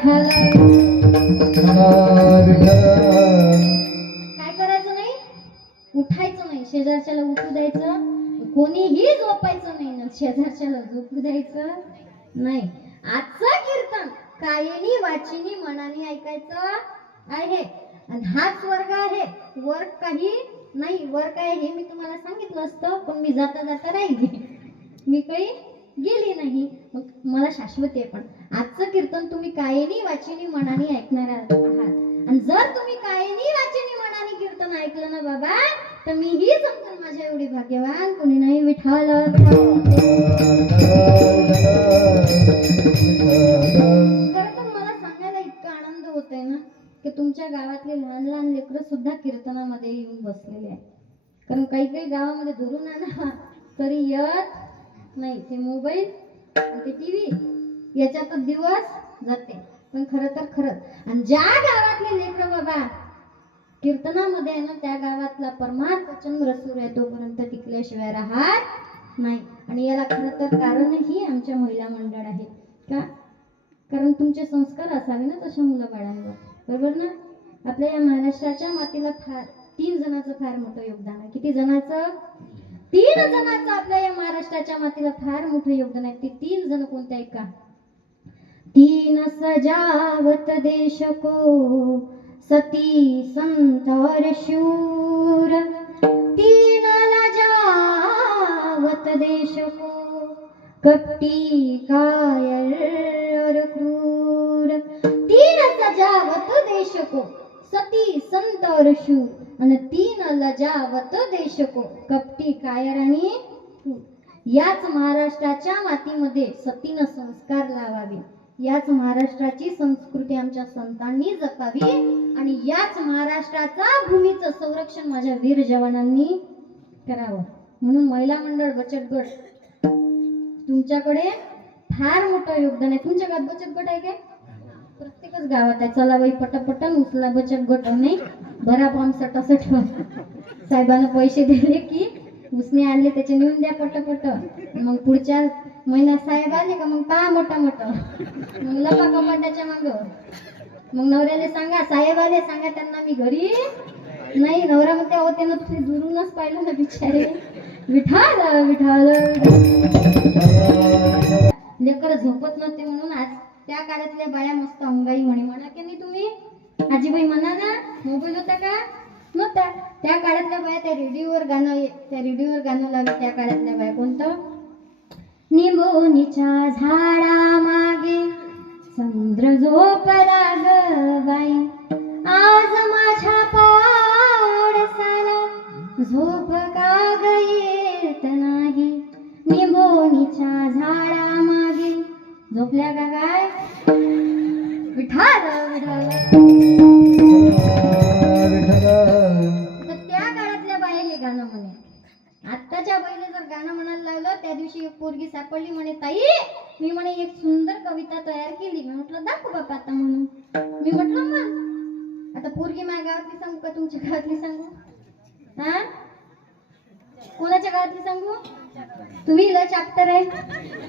काय करायचं नाही? उठायचं नाही. शेजारच्याला उठू द्यायचं. कोणीही झोपायचं नाही. ना शेजारच्याला झोपू द्यायचं नाही. आजचं कीर्तन कायनी वाचिनी मनाने ऐकायचं आहे. आणि हाच वर्ग आहे. वर काही नाही. वर काय हे मी तुम्हाला सांगितलं असतं पण मी जाता जाता राहिली. मी काही गेली नाही. मग मला शाश्वती आहे पण. आजचं कीर्तन तुम्ही कायनी वाचिनी मनाने ऐकणार आहात. आणि जर तुम्ही कायनी वाचिनी मनाने कीर्तन ऐकलं ना बाबा तर मीही समजून माझ्या एवढी भाग्यवान. कोणी नाही विठाल तर मला सांगायला इतका आनंद ना की तुमच्या गावातले लहान लहान लेकरं सुद्धा कीर्तनामध्ये येऊन बसलेले आहेत. कारण काही काही गावामध्ये धरून आणा तरी यत नाही ते मोबाईल ते ते टीव्ही याच्यातच दिवस जाते. पण खरं तर खरंच. आणि ज्या गावातले लेकरं बाबा कीर्तनामध्ये आहे ना त्या गावातला परमार्थ चंद्र सूर्य तोपर्यंत टिकल्याशिवाय राहत नाही. आणि याला खरं तर कारणही आमच्या महिला मंडळ आहे. का? कारण तुमचे संस्कार असावे ना तशा मुलं बाळांवर बरोबर ना? आपल्या या महाराष्ट्राच्या मातीला फार तीन जणांचं फार मोठं योगदान आहे. किती जणांचं? तीन जणांचं आपल्या या महाराष्ट्राच्या मातीला फार मोठं योगदान आहे. ते तीन जण कोणते आहे का? तीन सजावत देश को सती संत और शूर तीन लजावत देश को कपटी कायर और क्रूर. तीन सजावत देश को सती संत और शूर आणि तीन लजावत देशको कपटी कायर आणि याच महाराष्ट्राच्या मातीमध्ये सतीनं संस्कार लावावे याच महाराष्ट्राची संस्कृती आमच्या संतांनी जपावी आणि याच महाराष्ट्राचा भूमीचं संरक्षण माझ्या वीर जवानांनी करावं म्हणून महिला मंडळ बचत गट तुमच्याकडे फार मोठं योगदान आहे. तुमच्या गावात बचत गट आहे काय? प्रत्येकच गावात आहे. चला बाई पटापटन उचला बचत गट हो नाही? भरा फॉर्म सटासट साहेबांना पैसे दिले की उसने आणले त्याचे नेऊन द्या पटपट. मग पुढच्या महिन्यात साहेब आले का मग पहा मोठा मोठा मग लपा कपाटाच्या माग. मग नवऱ्याला सांगा साहेब आले सांगा त्यांना मी घरी. नाही नवरा मग त्या होते ना तुम्ही दुरूनच पाहिलं ना बिचारे. विठाल विठाल. लेकर झोपत नव्हते म्हणून आज त्या काळातल्या बाया मस्त अंगाई म्हणे म्हणा की नाही तुम्ही? आजीबाई म्हणा ना मोबाईल होता का? नव्हता. त्या काळातल्या बाया त्या रेडिओवर गाणं त्या रेडिओवर गाणं लावले त्या काळातल्या बाया कोणतं? निंबोनीच्या झाडा मागे चंद्र झोपला ग बाई. आज माझ्या पाडसाला झोप का ग येत नाही. निंबोनीच्या झाडा मागे झोपल्या का काय विठाल विठाल पोरगी सापडली म्हणे ताई मी म्हणे एक सुंदर कविता तयार केली. मी म्हटलं दाखव बापा आता म्हणून. मी म्हटलं मग? आता पोरगी माझ्या गावातली सांगू का तुमच्या गावातली सांगू? हा? कोणाच्या गावातली सांगू? तुम्ही लय चाप्टर आहे.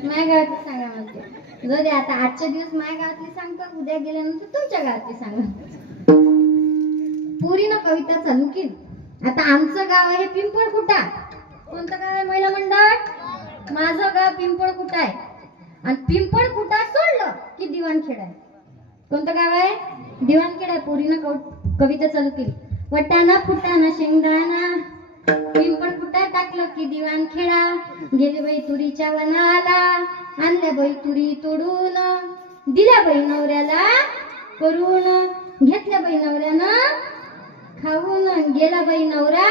माझ्या गावातली सांगा म्हणते. जाऊ दे आता आजच्या दिवस माझ्या गावातली सांगता उद्या गेल्यानंतर तुमच्या गावातली सांगा. पुरीनं कविता चालू केली. आता आमचं गाव आहे पिंपळकुटा. कोणतं गाव आहे? महिला मंडळ? माझं गाव पिंपळ कुठं आहे? आणि पिंपळकुटा सोडलं की दिवाणखेड आहे? कोणतं गाव आहे? दिवाणखेड आहे. पोरीनं कविता चालू केली. वटाणा फुटाणा शेंगदाणा. कुठं टाकलं की दिवाणखेडा? गेली बाई तुरीच्या वनाला. आणल्या बाई तुरी तोडून. दिल्या बाई नवऱ्याला करून. घेतल्या बाई नवऱ्यानं खाऊन. गेला बाई नवरा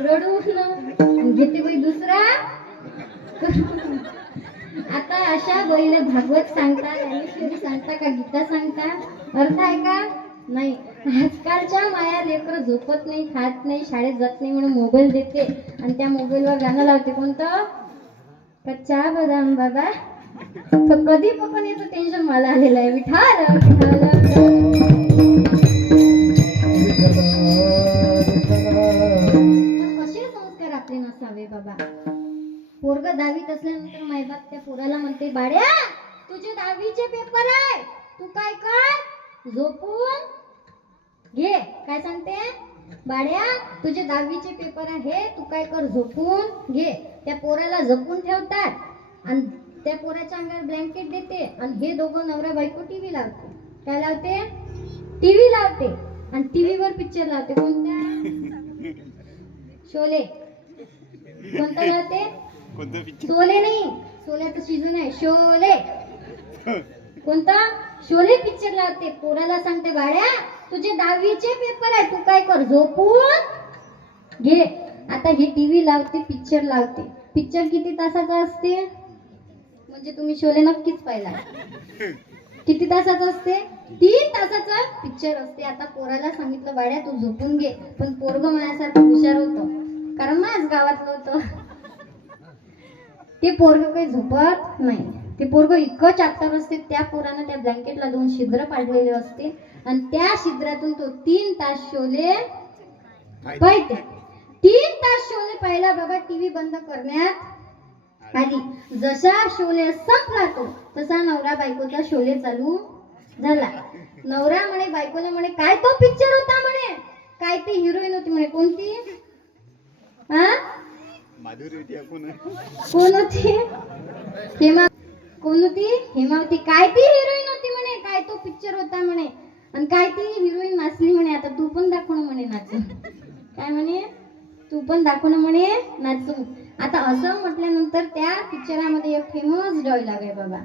रडून घेते बाई दुसरा. आता अशा बैल भागवत सांगता ज्ञानेश्वरी सांगता का गीता सांगता? अर्थ आहे का? नाही. आजकालच्या माया लेकर झोपत नाही खात नाही शाळेत जात नाही म्हणून मोबाईल देते आणि त्या मोबाईलवर गाणं लावते. कोणतं? कच्चा बदाम बाबा. तर कधी पण याचं टेन्शन मला आलेलं आहे. विठार विठार आपले नसावे बाबा. पोरग दहावीत असल्यानंतर मायबाप त्या पोराला म्हणते बाड्या तुझे दहावीचे पेपर आहे. तू काय कर? झोपून घे. काय सांगते? बाड्या तुझे दहावीचे पेपर आहे. तू काय कर? झोपून घे. त्या पोराला जपून ठेवतात आणि त्या पोराच्या अंगावर ब्लँकेट देते आणि हे दोघं नवरा बायको टीव्ही लावते. काय लावते? टीव्ही लावते आणि टीव्ही वर पिक्चर लावते. कोणत्या? शोले. कोणता लावते कोणतं पिक्चर शोले नाही. शोल्याचं सीझन आहे. शोले. कोणता? शोले पिक्चर लावते पोराला सांगते बाळ्या तुझे दहावीचे पेपर आहे. तू काय कर झोपून घे. आता हे टीव्ही लावते पिक्चर लावते. पिक्चर किती तासाचा असते? म्हणजे तुम्ही शोले नक्कीच पाहिला. किती तासाचा असते? तीन तासाचा पिक्चर असते. आता पोराला सांगितलं बाळ्या तू झोपून घे. पण पोरग माझ्यासारखं हुशार होतं. कारण माझ गावातलं होतं ते पोरग काही झोपत नाही. ते पोरग इतकं चाप्टर असते त्या पोरानं त्या ब्लँकेटला दोन छिद्र पाडलेले असते आणि त्या छिद्रातून तो तीन तास शोले पाहिजे. तीन तास शोले पाहिला बाबा टीव्ही बंद करण्यात आली. जसा शोले संपला तो तसा नवरा बायकोचा शोले चालू झाला. नवरा म्हणे बायकोला म्हणे काय तो पिक्चर होता म्हणे? काय ती हिरोईन होती म्हणे कोणती? माधुरी होती आपण कोण होती? हेमा कोण होती? हेमा होती. काय ती हिरोईन होती म्हणे? काय तो पिक्चर होता म्हणे? आणि काय ती हिरोईन नाचली म्हणे? आता तू पण दाखव म्हणे नाचून. काय म्हणे? तू पण दाखव म्हणे नाचून. आता असं म्हटल्यानंतर त्या पिक्चरामध्ये एक फेमस डायलॉग आहे बाबा.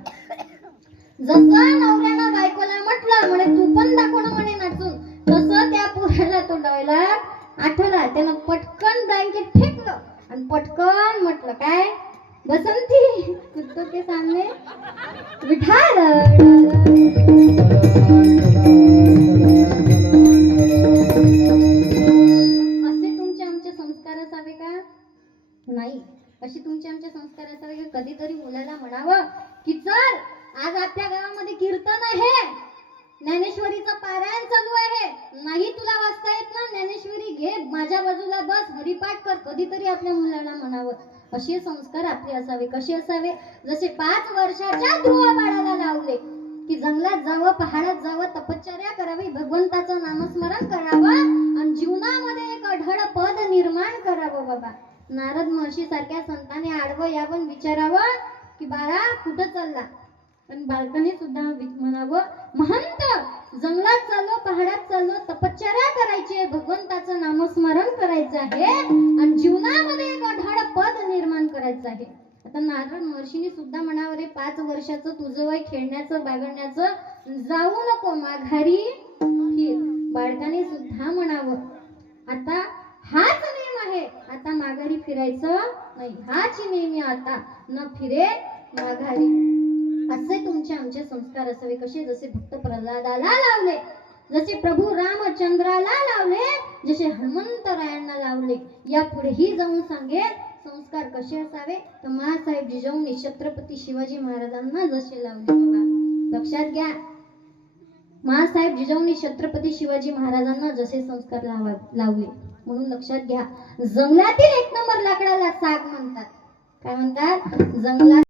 जसं नवऱ्यानं बायकोला म्हटलं म्हणे तू पण दाखव म्हणे नाचून. तसं त्या पोराला तो डायलॉग आठवला. त्यानं पटकन ब्लँकेट फेकलं आणि पटकन म्हटलं काय? बसंती कुत्तो के सामने बिठा असे तुमचे आमचे संस्कार असावे का? नाही. असे तुमचे आमचे संस्कार असावे का कधीतरी मुलाला म्हणावं की चल आज आपल्या गावामध्ये कीर्तन आहे. ज्ञानेश्वरीचं पारायण चालू आहे. नाही तुला वाचता येत ना? माझ्या बाजूला बस हरिपाठ कर कधीतरी आपल्या मुलाला म्हणावं. असे संस्कार आपले असावे. कसे असावे? जसे पाच वर्षाच्या ध्रुव बाळाला लावले की जंगलात जावं पहाडात जावं तपश्चर्या करावी भगवंताचं नामस्मरण करावं आणि जीवनामध्ये एक अढळ पद निर्माण करावं बाबा. नारद महर्षी सारख्या संतांनी आडवं यावं विचारावं की बाळा कुठं चालला? पण बालकाने सुद्धा म्हणावं महंत जंगलात चाललो पहाडात चाललो तपश्चर्या करायची भगवंताचं नामस्मरण करायचं आहे आणि जीवनामध्ये एक अढाड पद निर्माण करायचं आहे. आता नारद महर्षीने सुद्धा म्हणावं रे पाच वर्षाचं तुझं वय खेळण्याचं बागडण्याचं जाऊ नको माघारी. बाळकाने सुद्धा म्हणावं आता हाच नियम आहे. आता माघारी फिरायचं नाही. हाच नियम आहे आता. न फिरे माघारी. असे तुमचे आमचे संस्कार असावे. कसे? जसे भक्त प्रल्हादाला लावले जसे प्रभू रामचंद्राला लावले जसे हनुमंतरायांना लावले. यापुढेही जाऊन सांगेल संस्कार कसे असावे? तर महासाहेब जिजाऊंनी छत्रपती शिवाजी महाराजांना जसे लावले बाबा लक्षात घ्या. महासाहेब जिजाऊंनी छत्रपती शिवाजी महाराजांना जसे संस्कार लावा लावले. म्हणून लक्षात घ्या. जंगलातील एक नंबर लाकडाला साग म्हणतात. काय म्हणतात? जंगलात